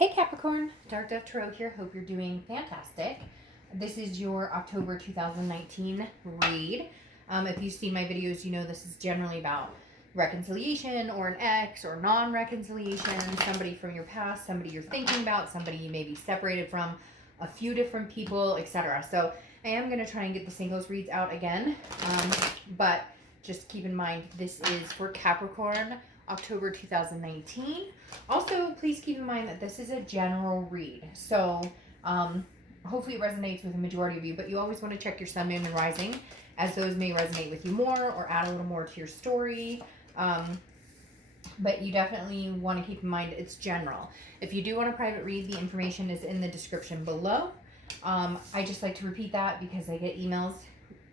Hey Capricorn, Dark Dove Tarot here. Hope you're doing fantastic. This is your October 2019 read. If you've seen my videos, you know this is generally about reconciliation or an ex or non-reconciliation, somebody from your past, somebody you're thinking about, somebody you may be separated from, a few different people, etc. So I am going to try and get the singles reads out again, but just keep in mind this is for Capricorn, October 2019. Also, please keep in mind that this is a general read. So hopefully it resonates with the majority of you, but you always want to check your sun, moon, and rising, as those may resonate with you more or add a little more to your story. But you definitely want to keep in mind it's general. If you do want a private read, the information is in the description below. I just like to repeat that because I get emails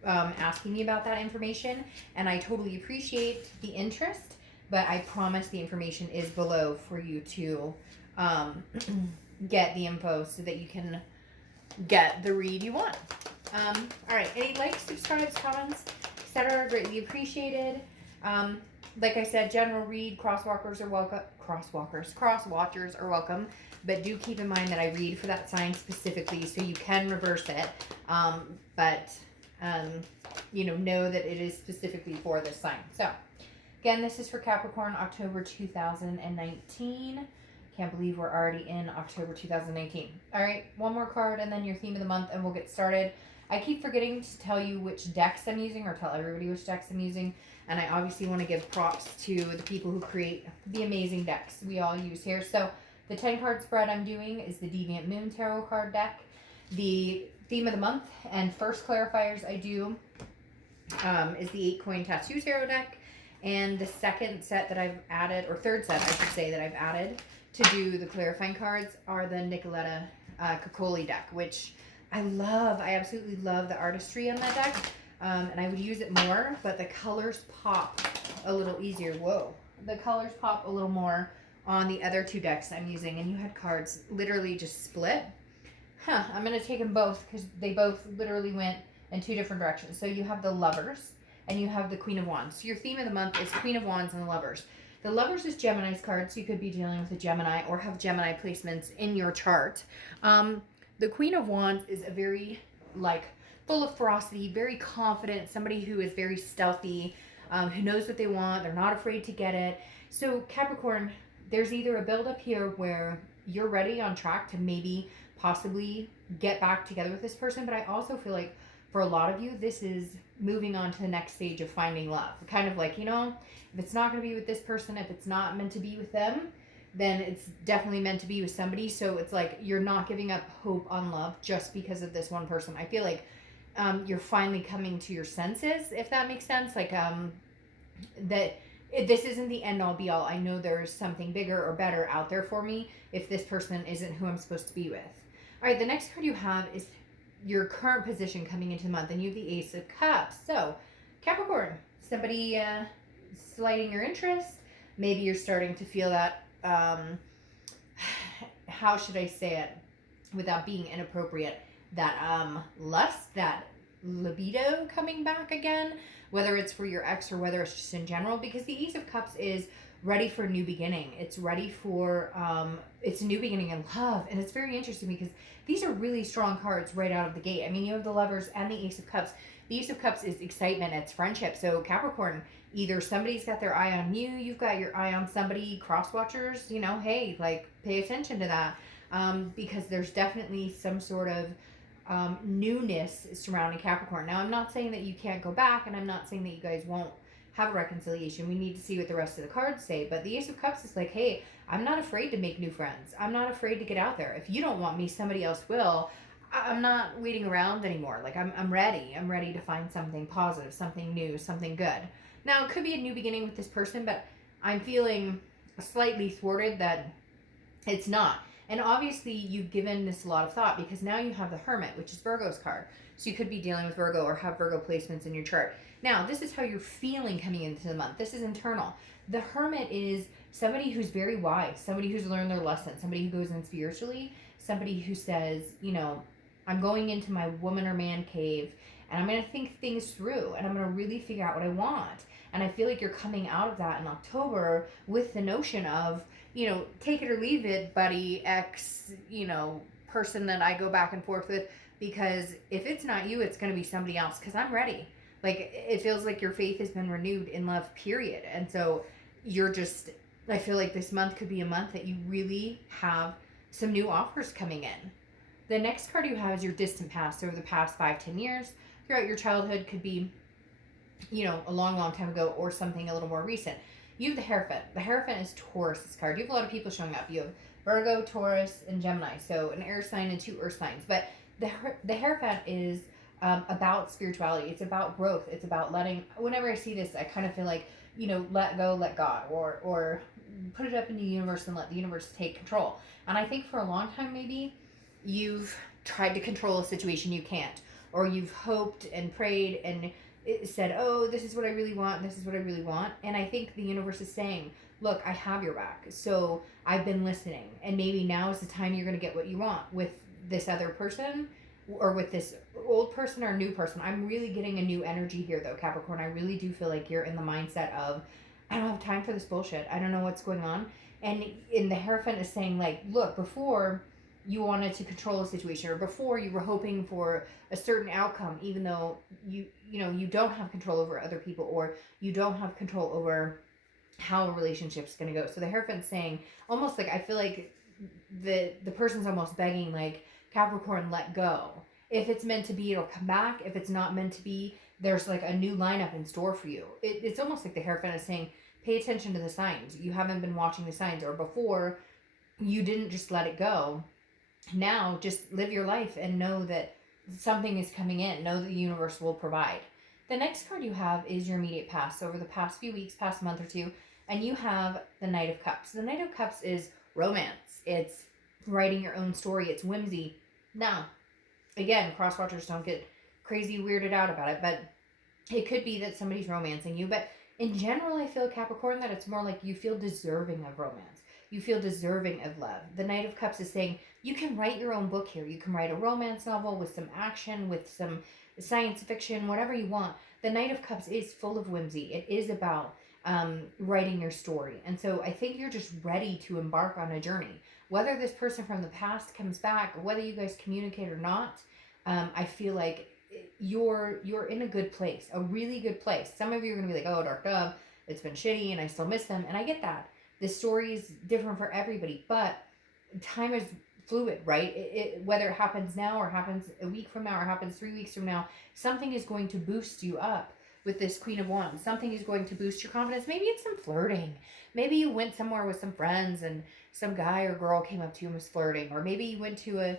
asking me about that information, and I totally appreciate the interest. But I promise the information is below for you to get the info so that you can get the read you want. All right, any likes, subscribes, comments, etc. are greatly appreciated. Like I said, general read, crosswalkers are welcome. Crosswatchers are welcome. But do keep in mind that I read for that sign specifically, so you can reverse it. Know that it is specifically for this sign. So. Again, this is for Capricorn, October 2019. Can't believe we're already in October 2019. All right, one more card and then your theme of the month, and we'll get started. I keep forgetting to tell you which decks I'm using, or tell everybody which decks I'm using. And I obviously want to give props to the people who create the amazing decks we all use here. So the 10-card spread I'm doing is the Deviant Moon Tarot card deck. The theme of the month and first clarifiers I do is the 8-coin tattoo tarot deck. And the second set that I've added, or third set, I should say, that I've added to do the clarifying cards are the Nicoletta Coccoli deck, which I love. I absolutely love the artistry on that deck. And I would use it more, but the colors pop a little easier. Whoa. The colors pop a little more on the other two decks I'm using. And you had cards literally just split. I'm going to take them both because they both literally went in two different directions. So you have the Lovers. And you have the Queen of Wands. So your theme of the month is Queen of Wands and the Lovers. The Lovers is Gemini's card, so you could be dealing with a Gemini or have Gemini placements in your chart. The Queen of Wands is a very, full of ferocity, very confident, somebody who is very stealthy, who knows what they want. They're not afraid to get it. So Capricorn, there's either a buildup here where you're ready on track to maybe possibly get back together with this person, but I also feel like for a lot of you, this is moving on to the next stage of finding love. Kind of like, if it's not going to be with this person, if it's not meant to be with them, then it's definitely meant to be with somebody. So it's like you're not giving up hope on love just because of this one person. I feel like you're finally coming to your senses, if that makes sense. This isn't the end all be all. I know there's something bigger or better out there for me if this person isn't who I'm supposed to be with. All right, the next card you have is your current position coming into the month, and you have the Ace of Cups. So Capricorn, somebody slighting your interest. Maybe you're starting to feel that how should I say it without being inappropriate, that lust, that libido coming back again, whether it's for your ex or whether it's just in general, because the Ace of Cups is ready for a new beginning. It's ready for it's a new beginning in love. And it's very interesting because these are really strong cards right out of the gate. I mean, you have the Lovers and the Ace of Cups. The Ace of Cups is excitement, it's friendship. So Capricorn, either somebody's got their eye on you, you've got your eye on somebody. Crosswatchers, hey, pay attention to that, because there's definitely some sort of newness surrounding Capricorn. Now, I'm not saying that you can't go back, and I'm not saying that you guys won't have a reconciliation. We need to see what the rest of the cards say. But the Ace of Cups is like, hey, I'm not afraid to make new friends. I'm not afraid to get out there. If you don't want me, somebody else will. I'm not waiting around anymore. I'm ready. I'm ready to find something positive, something new, something good. Now, it could be a new beginning with this person, but I'm feeling slightly thwarted that it's not. And obviously, you've given this a lot of thought because now you have the Hermit, which is Virgo's card. So you could be dealing with Virgo or have Virgo placements in your chart. Now, this is how you're feeling coming into the month. This is internal. The Hermit is somebody who's very wise, somebody who's learned their lesson, somebody who goes in spiritually, somebody who says, I'm going into my woman or man cave, and I'm going to think things through, and I'm going to really figure out what I want. And I feel like you're coming out of that in October with the notion of, take it or leave it, buddy, ex, person that I go back and forth with, because if it's not you, it's going to be somebody else, because I'm ready. Like, it feels like your faith has been renewed in love, period. And so you're just, I feel like this month could be a month that you really have some new offers coming in. The next card you have is your distant past, over the past 5-10 years. Throughout your childhood, could be, a long, long time ago, or something a little more recent. You have the Hierophant. The Hierophant is Taurus's card. You have a lot of people showing up. You have Virgo, Taurus, and Gemini. So an air sign and 2 earth signs. But the Hierophant is about spirituality. It's about growth. It's about letting, whenever I see this, I kind of feel like, let go, let God, or put it up in the universe and let the universe take control. And I think for a long time, maybe, you've tried to control a situation you can't. Or you've hoped and prayed and it said, oh, this is what I really want, this is what I really want. And I think the universe is saying, look, I have your back. So I've been listening. And maybe now is the time you're going to get what you want with this other person, or with this old person or new person. I'm really getting a new energy here, though, Capricorn. I really do feel like you're in the mindset of, I don't have time for this bullshit. I don't know what's going on. And in the Hierophant is saying, like, look, before you wanted to control a situation, or before you were hoping for a certain outcome, even though you don't have control over other people, or you don't have control over how a relationship's going to go. So the Hierophant's saying, almost like, I feel like the person's almost begging, like, Capricorn, let go. If it's meant to be, it'll come back. If it's not meant to be, there's like a new lineup in store for you. It's almost like the Hierophant is saying, pay attention to the signs. You haven't been watching the signs, or before you didn't just let it go. Now just live your life and know that something is coming in. Know that the universe will provide. The next card you have is your immediate past, over the past few weeks, past month or two, and you have the Knight of Cups. The Knight of Cups is romance. It's writing your own story. It's whimsy. Now, again, cross-watchers don't get crazy weirded out about it, but it could be that somebody's romancing you. But in general, I feel, Capricorn, that it's more like you feel deserving of romance. You feel deserving of love. The Knight of Cups is saying you can write your own book here. You can write a romance novel with some action, with some science fiction, whatever you want. The Knight of Cups is full of whimsy. It is about writing your story. And so I think you're just ready to embark on a journey. Whether this person from the past comes back, whether you guys communicate or not, I feel like you're in a good place, a really good place. Some of you are going to be like, oh, Dark Dove, it's been shitty and I still miss them. And I get that. The story is different for everybody, but time is fluid, right? Whether it happens now or happens a week from now or happens 3 weeks from now, something is going to boost you up with this Queen of Wands. Something is going to boost your confidence. Maybe it's some flirting. Maybe you went somewhere with some friends and some guy or girl came up to you and was flirting. Or maybe you went to an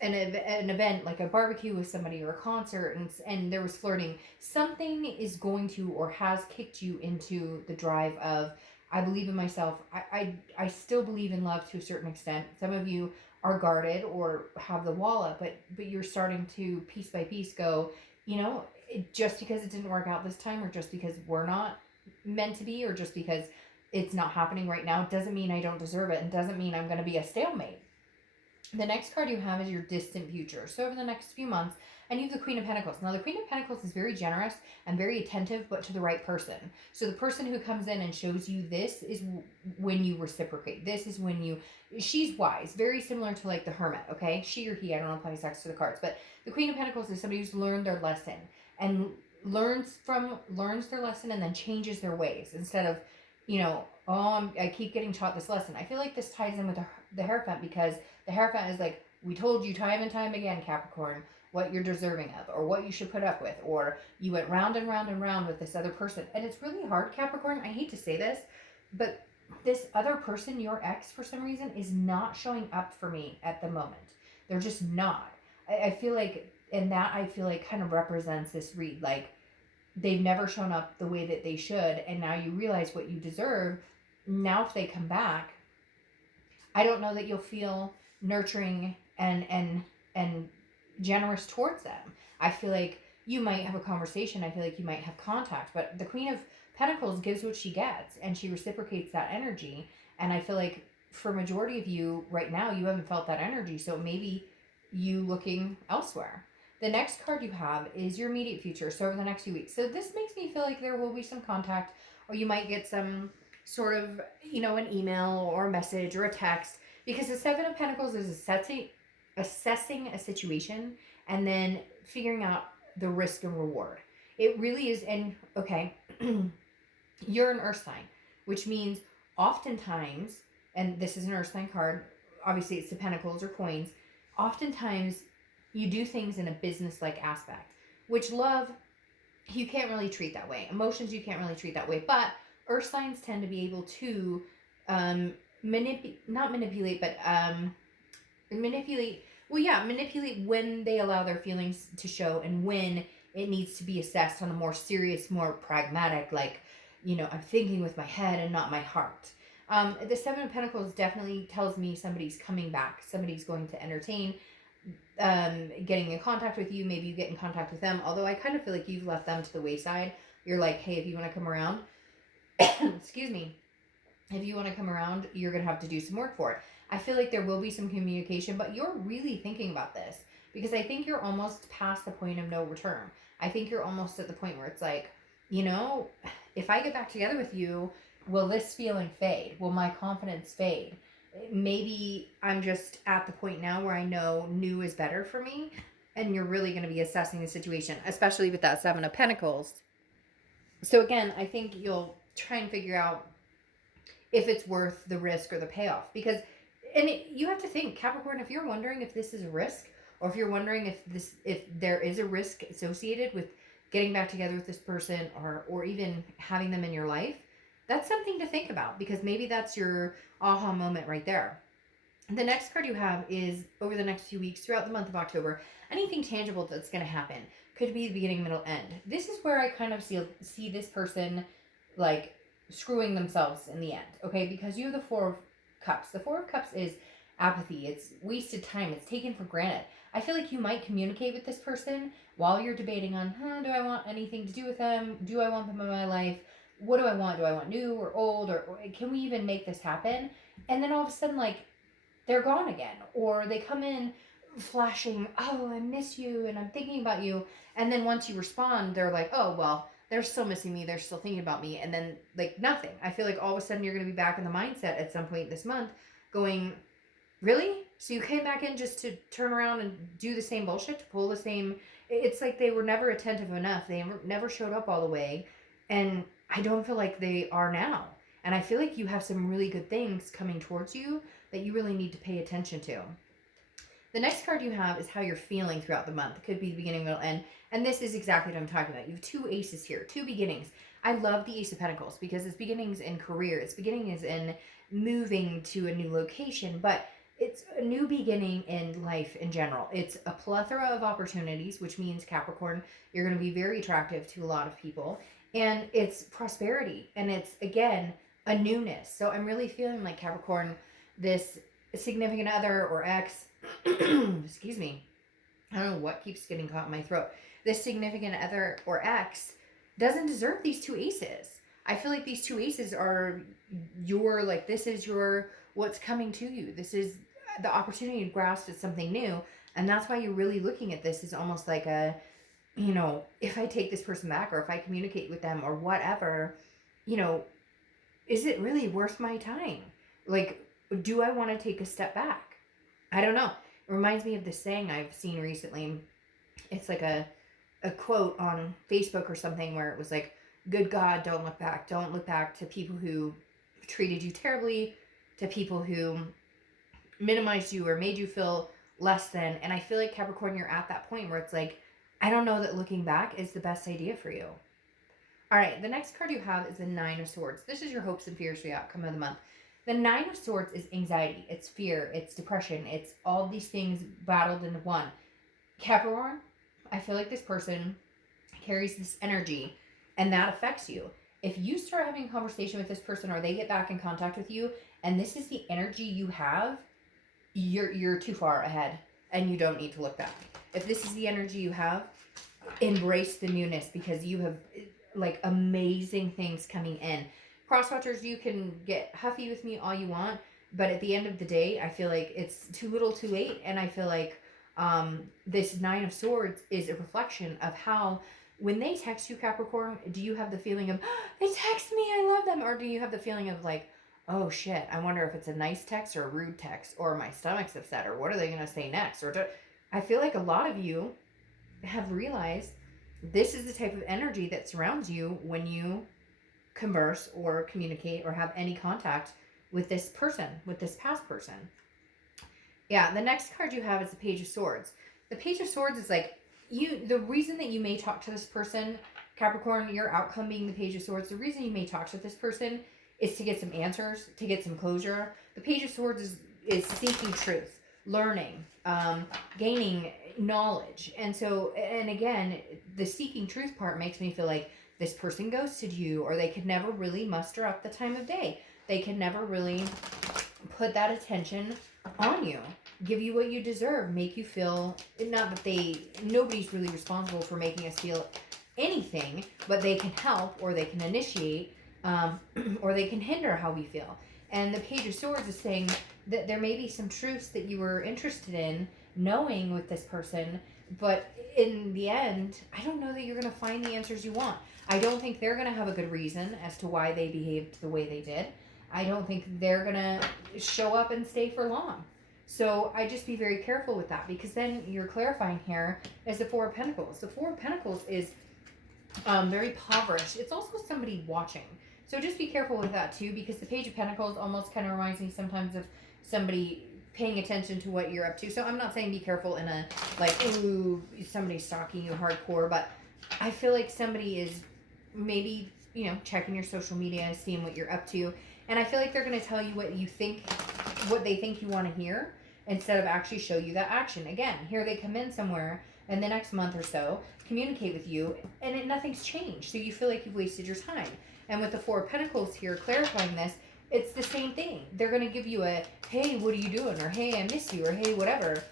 event, like a barbecue with somebody, or a concert, and there was flirting. Something is going to, or has kicked you into the drive of, I believe in myself. I still believe in love to a certain extent. Some of you are guarded or have the wall up, but you're starting to, piece by piece, go, just because it didn't work out this time, or just because we're not meant to be, or just because it's not happening right now, doesn't mean I don't deserve it, and doesn't mean I'm going to be a stalemate. The next card you have is your distant future. So over the next few months, and you have the Queen of Pentacles. Now, the Queen of Pentacles is very generous and very attentive, but to the right person. So the person who comes in and shows you this is when you reciprocate. This is when she's wise. Very similar to like the Hermit, okay? She or he, I don't know, apply sex to the cards. But the Queen of Pentacles is somebody who's learned their lesson and learns their lesson and then changes their ways. Instead of, I keep getting taught this lesson. I feel like this ties in with the Hierophant, because the Hierophant is like, we told you time and time again, Capricorn, what you're deserving of, or what you should put up with, or you went round and round and round with this other person. And it's really hard, Capricorn. I hate to say this, but this other person, your ex, for some reason, is not showing up for me at the moment. They're just not. I feel like, and that I feel like kind of represents this read. Like, they've never shown up the way that they should, and now you realize what you deserve. Now if they come back, I don't know that you'll feel nurturing and generous towards them. I feel like you might have a conversation. I feel like you might have contact, but the Queen of Pentacles gives what she gets, and she reciprocates that energy. And I feel like for majority of you right now, you haven't felt that energy, so maybe you looking elsewhere. The next card you have is your immediate future, so over the next few weeks. So this makes me feel like there will be some contact, or you might get some sort of, you know, an email or a message or a text, because the Seven of Pentacles is assessing a situation and then figuring out the risk and reward. It really is. And okay, you're an earth sign, which means oftentimes, and this is an earth sign card, obviously it's the pentacles or coins, oftentimes you do things in a business-like aspect, which love, you can't really treat that way. Emotions, you can't really treat that way. But earth signs tend to be able to manipulate when they allow their feelings to show, and when it needs to be assessed on a more serious, more pragmatic, like, you know, I'm thinking with my head and not my heart. The Seven of Pentacles definitely tells me somebody's coming back. Somebody's going to entertain getting in contact with you. Maybe you get in contact with them. Although I kind of feel like you've left them to the wayside. You're like, hey, if you want to come around, excuse me, if you want to come around, you're going to have to do some work for it. I feel like there will be some communication, but you're really thinking about this, because I think you're almost past the point of no return. I think you're almost at the point where it's like, you know, if I get back together with you, will this feeling fade? Will my confidence fade? Maybe I'm just at the point now where I know new is better for me, and you're really going to be assessing the situation, especially with that Seven of Pentacles. So again, I think you'll try and figure out if it's worth the risk or the payoff, because, you have to think, Capricorn, if you're wondering if this is a risk, or if you're wondering if there is a risk associated with getting back together with this person, or even having them in your life, that's something to think about, because maybe that's your aha moment right there. The next card you have is, over the next few weeks, throughout the month of October, anything tangible that's going to happen. Could be the beginning, middle, end. This is where I kind of see this person, like, screwing themselves in the end, okay? Because you have the Four of Cups. The Four of Cups is apathy. It's wasted time. It's taken for granted. I feel like you might communicate with this person while you're debating on, do I want anything to do with them? Do I want them in my life? What do I want? Do I want new or old? Or can we even make this happen? And then all of a sudden, like, they're gone again. Or they come in flashing, oh, I miss you and I'm thinking about you. And then once you respond, they're like, oh, well, they're still missing me. They're still thinking about me. And then, like, nothing. I feel like all of a sudden you're going to be back in the mindset at some point this month going, really? So you came back in just to turn around and do the same bullshit, to pull the same... It's like they were never attentive enough. They never showed up all the way. And I don't feel like they are now. And I feel like you have some really good things coming towards you that you really need to pay attention to. The next card you have is how you're feeling throughout the month. It could be the beginning, middle, end. And this is exactly what I'm talking about. You have two aces here, two beginnings. I love the Ace of Pentacles because it's beginnings in career. It's beginnings in moving to a new location. But it's a new beginning in life in general. It's a plethora of opportunities, which means, Capricorn, you're going to be very attractive to a lot of people. And it's prosperity. And it's, again, a newness. So I'm really feeling like, Capricorn, this significant other or ex, excuse me, I don't know what keeps getting caught in my throat. This significant other or ex doesn't deserve these two aces. I feel like these two aces are your, like, this is your, what's coming to you. This is the opportunity to grasp at something new. And that's why you're really looking at this as almost like a, you know, if I take this person back, or if I communicate with them or whatever, you know, is it really worth my time? Like, do I want to take a step back? I don't know. It reminds me of this saying I've seen recently. It's like a quote on Facebook or something where it was like, good God, don't look back. Don't look back to people who treated you terribly, to people who minimized you or made you feel less than. And I feel like, Capricorn, you're at that point where it's like, I don't know that looking back is the best idea for you. All right, the next card you have is the Nine of Swords. This is your hopes and fears for the outcome of the month. The Nine of Swords is anxiety, it's fear, it's depression, it's all these things battled into one. Capricorn, I feel like this person carries this energy, and that affects you. If you start having a conversation with this person, or they get back in contact with you, and this is the energy you have, you're too far ahead, and you don't need to look back. If this is the energy you have, embrace the newness, because you have, like, amazing things coming in. Crosswatchers, you can get huffy with me all you want, but at the end of the day, I feel like it's too little too late, and I feel like this Nine of Swords is a reflection of how when they text you, Capricorn, do you have the feeling of, oh, they text me, I love them? Or do you have the feeling of like, oh shit, I wonder if it's a nice text or a rude text, or my stomach's upset, or what are they going to say next? I feel like a lot of you have realized this is the type of energy that surrounds you when you converse or communicate or have any contact with this person, with this past person. Yeah, the next card you have is the Page of Swords. The Page of Swords is like, the reason that you may talk to this person, Capricorn, your outcome being the Page of Swords, the reason you may talk to this person is to get some answers, to get some closure. The Page of Swords is seeking truth, learning, gaining knowledge. And so, and again, the seeking truth part makes me feel like this person ghosted you, or they could never really muster up the time of day. They could never really put that attention on you, give you what you deserve, make you feel, not that nobody's really responsible for making us feel anything, but they can help, or they can initiate, or they can hinder how we feel. And the Page of Swords is saying that there may be some truths that you were interested in knowing with this person, but in the end, I don't know that you're going to find the answers you want. I don't think they're going to have a good reason as to why they behaved the way they did. I don't think they're going to show up and stay for long. So I just be very careful with that, because then you're clarifying here as the Four of Pentacles. The Four of Pentacles is very impoverished. It's also somebody watching. So just be careful with that too, because the Page of Pentacles almost kind of reminds me sometimes of somebody paying attention to what you're up to. So I'm not saying be careful in a like, ooh, somebody's stalking you hardcore, but I feel like somebody is maybe, checking your social media, seeing what you're up to. And I feel like they're going to tell you what they think you want to hear, instead of actually show you that action. Again, here they come in somewhere in the next month or so, communicate with you, and nothing's changed. So you feel like you've wasted your time. And with the Four of Pentacles here clarifying this, it's the same thing. They're going to give you a, hey, what are you doing? Or hey, I miss you, or hey, whatever.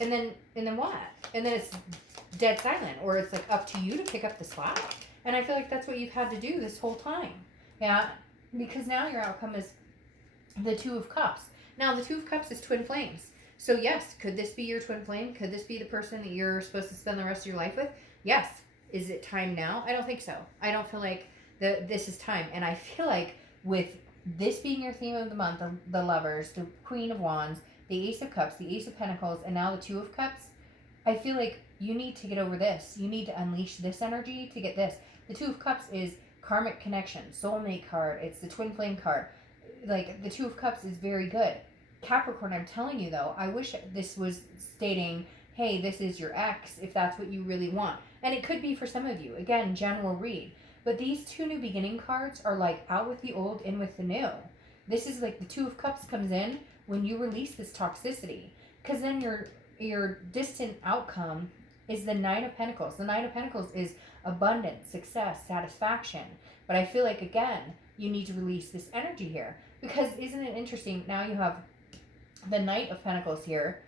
And then what? And then it's dead silent, or it's like up to you to pick up the slack. And I feel like that's what you've had to do this whole time. Yeah, because now your outcome is the Two of Cups. Now, the Two of Cups is twin flames. So yes, could this be your twin flame? Could this be the person that you're supposed to spend the rest of your life with? Yes. Is it time now? I don't think so. I don't feel like this is time. And I feel like with this being your theme of the month, the Lovers, the Queen of Wands, the Ace of Cups, the Ace of Pentacles, and now the Two of Cups, I feel like you need to get over this. You need to unleash this energy to get this. The Two of Cups is karmic connection, soulmate card. It's the twin flame card. Like, the Two of Cups is very good. Capricorn, I'm telling you though, I wish this was stating, hey, this is your ex, if that's what you really want. And it could be for some of you. Again, general read. But these two new beginning cards are like out with the old, in with the new. This is like the Two of Cups comes in when you release this toxicity. Because then your distant outcome is the Nine of Pentacles. The Nine of Pentacles is abundance, success, satisfaction. But I feel like, again, you need to release this energy here. Because isn't it interesting? Now you have the Knight of Pentacles here,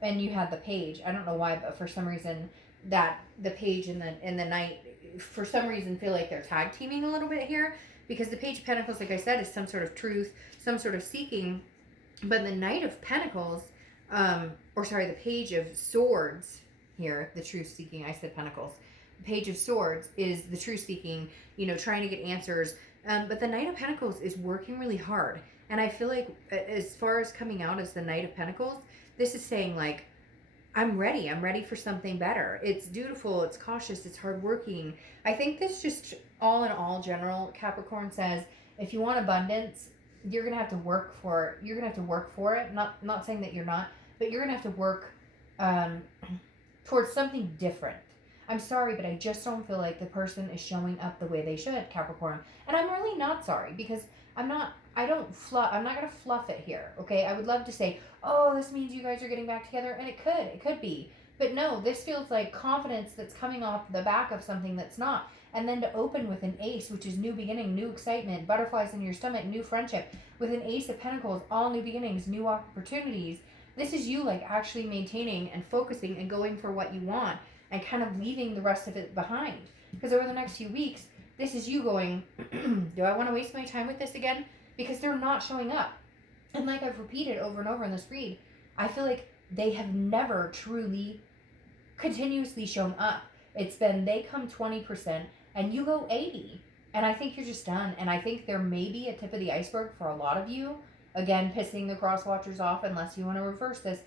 and you had the Page. I don't know why, but for some reason that the Page and the Knight, for some reason, feel like they're tag teaming a little bit here, because the Page of Pentacles, like I said, is some sort of truth, some sort of seeking, but the Knight of Pentacles, the Page of Swords here, the truth seeking, I said Pentacles. The Page of Swords is the truth seeking, trying to get answers, but the Knight of Pentacles is working really hard. And I feel like as far as coming out as the Knight of Pentacles, this is saying like, I'm ready for something better. It's dutiful, it's cautious, it's hardworking. I think this just all in all general Capricorn says, if you want abundance, you're going to have to work for it. You're going to have to work for it. Not saying that you're not, but you're going to have to work towards something different. I'm sorry, but I just don't feel like the person is showing up the way they should, Capricorn. And I'm really not sorry, because I'm not going to fluff it here, okay? I would love to say, oh, this means you guys are getting back together, and it could be. But no, this feels like confidence that's coming off the back of something that's not. And then to open with an Ace, which is new beginning, new excitement, butterflies in your stomach, new friendship. With an Ace of Pentacles, all new beginnings, new opportunities. This is you like actually maintaining and focusing and going for what you want, and kind of leaving the rest of it behind. Because over the next few weeks, this is you going, do I want to waste my time with this again? Because they're not showing up. And like I've repeated over and over in this read, I feel like they have never truly, continuously shown up. It's been they come 20% and you go 80. And I think you're just done. And I think there may be a tip of the iceberg for a lot of you. Again, pissing the cross watchers off, unless you want to reverse this,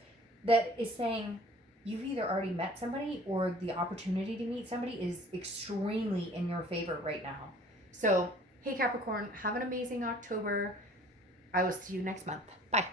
that is saying you've either already met somebody or the opportunity to meet somebody is extremely in your favor right now. So, hey Capricorn, have an amazing October. I will see you next month. Bye.